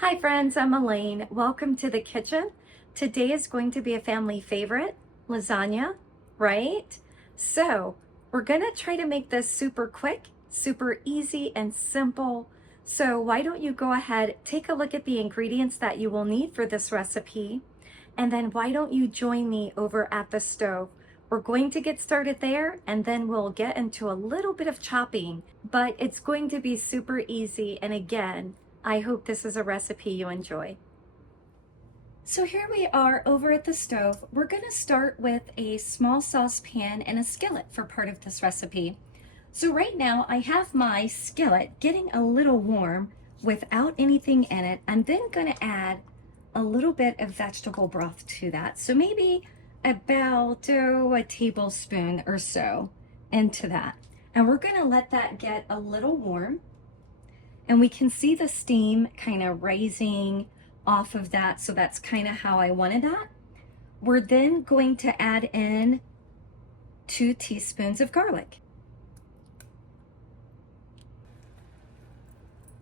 Hi friends, I'm Elaine. Welcome to the kitchen. Today is going to be a family favorite, lasagna, right? So we're gonna try to make this super quick, super easy and simple. So why don't you go ahead, take a look at the ingredients that you will need for this recipe, and then why don't you join me over at the stove? We're going to get started there and then we'll get into a little bit of chopping, but it's going to be super easy. And again, I hope this is a recipe you enjoy. So here we are over at the stove. We're gonna start with a small saucepan and a skillet for part of this recipe. So right now I have my skillet getting a little warm without anything in it. I'm then gonna add a little bit of vegetable broth to that. So maybe about a tablespoon or so into that. And we're gonna let that get a little warm. And we can see the steam kind of rising off of that. So that's kind of how I wanted that. We're then going to add in 2 teaspoons of garlic.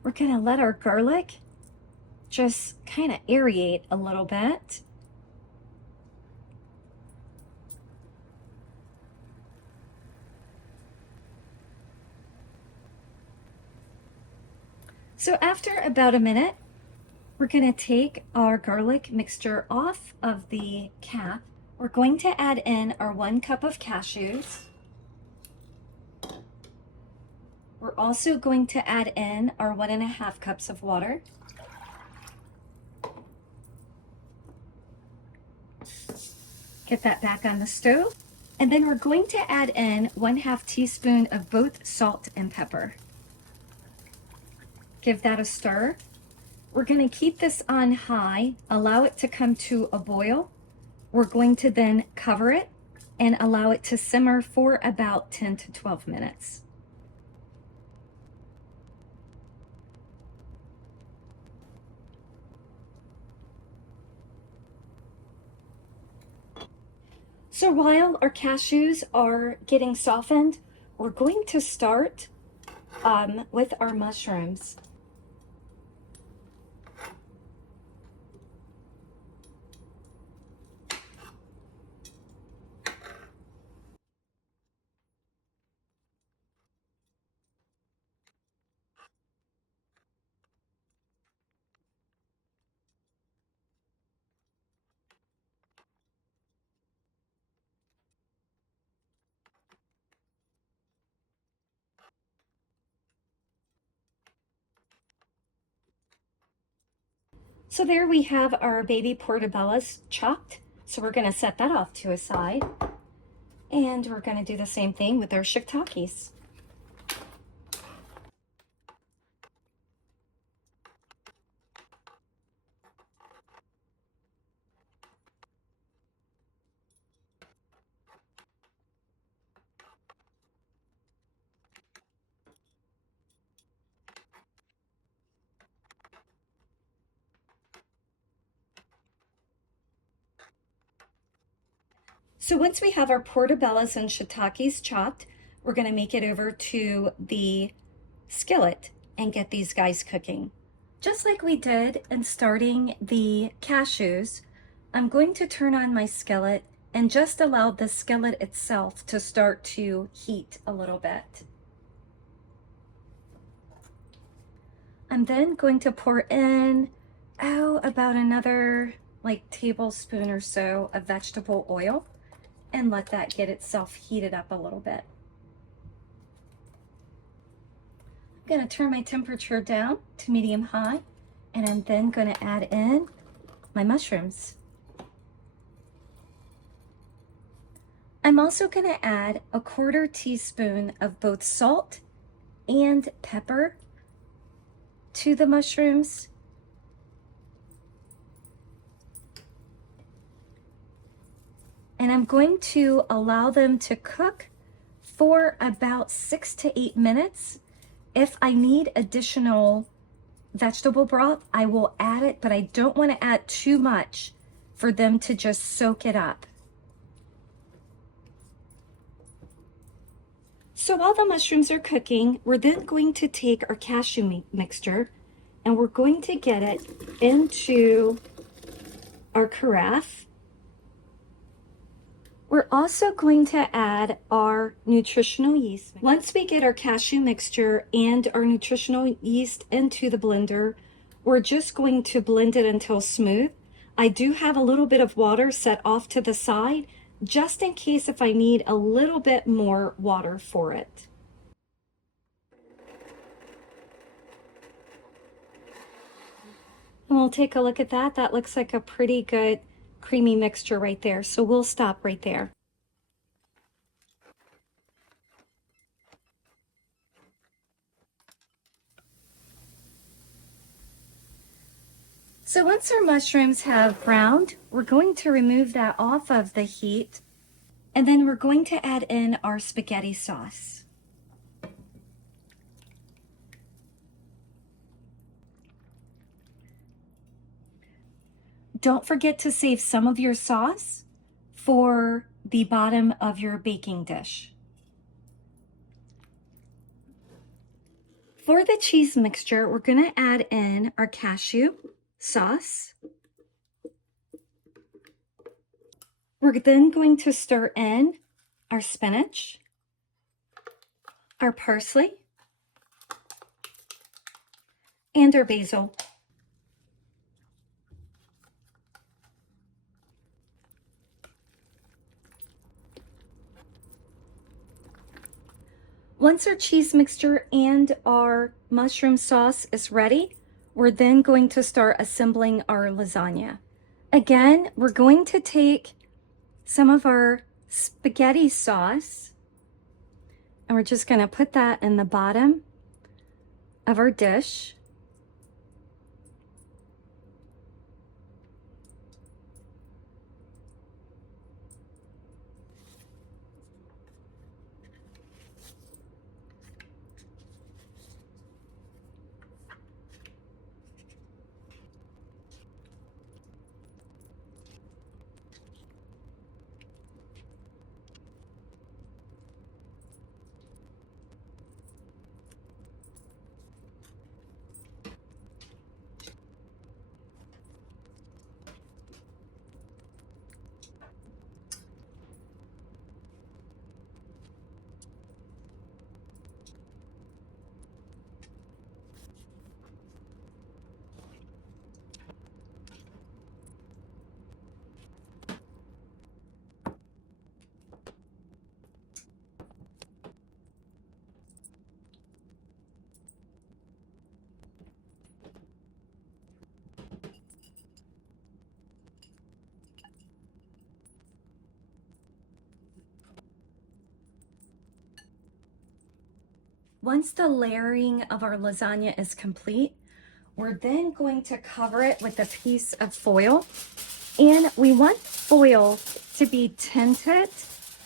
We're gonna let our garlic just kind of aerate a little bit. So after about a minute, we're gonna take our garlic mixture off of the cap. We're going to add in our 1 cup of cashews. We're also going to add in our 1.5 cups of water. Get that back on the stove. And then we're going to add in 1/2 teaspoon of both salt and pepper. Give that a stir. We're going to keep this on high, allow it to come to a boil. We're going to then cover it and allow it to simmer for about 10 to 12 minutes. So while our cashews are getting softened, we're going to start with our mushrooms. So there we have our baby portobellos chopped. So we're going to set that off to a side. And we're going to do the same thing with our shiitakes. So once we have our portobellos and shiitakes chopped, we're going to make it over to the skillet and get these guys cooking. Just like we did in starting the cashews, I'm going to turn on my skillet and just allow the skillet itself to start to heat a little bit. I'm then going to pour in, about another tablespoon or so of vegetable oil and let that get itself heated up a little bit. I'm going to turn my temperature down to medium high, and I'm then going to add in my mushrooms. I'm also going to add a 1/4 teaspoon of both salt and pepper to the mushrooms. And I'm going to allow them to cook for about 6 to 8 minutes. If I need additional vegetable broth, I will add it, but I don't want to add too much for them to just soak it up. So while the mushrooms are cooking, we're then going to take our cashew mixture and we're going to get it into our carafe. We're also going to add our nutritional yeast. Once we get our cashew mixture and our nutritional yeast into the blender, we're just going to blend it until smooth. I do have a little bit of water set off to the side, just in case if I need a little bit more water for it. And we'll take a look at that. That looks like a pretty good creamy mixture right there. So we'll stop right there. So once our mushrooms have browned, we're going to remove that off of the heat, and then we're going to add in our spaghetti sauce. Don't forget to save some of your sauce for the bottom of your baking dish. For the cheese mixture, we're going to add in our cashew sauce. We're then going to stir in our spinach, our parsley, and our basil. Once our cheese mixture and our mushroom sauce is ready, we're then going to start assembling our lasagna. Again, we're going to take some of our spaghetti sauce and we're just going to put that in the bottom of our dish. Once the layering of our lasagna is complete, we're then going to cover it with a piece of foil. And we want foil to be tinted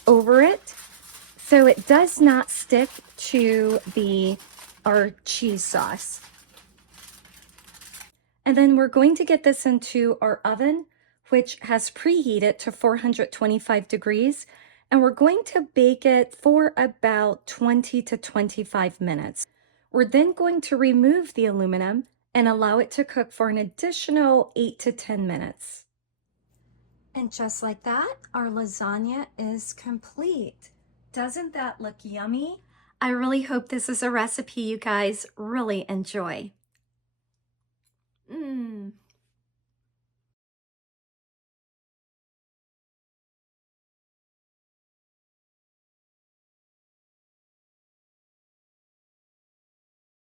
over it so it does not stick to our cheese sauce. And then we're going to get this into our oven, which has preheated to 425 degrees. And we're going to bake it for about 20 to 25 minutes. We're then going to remove the aluminum and allow it to cook for an additional 8 to 10 minutes. And just like that, our lasagna is complete. Doesn't that look yummy? I really hope this is a recipe you guys really enjoy.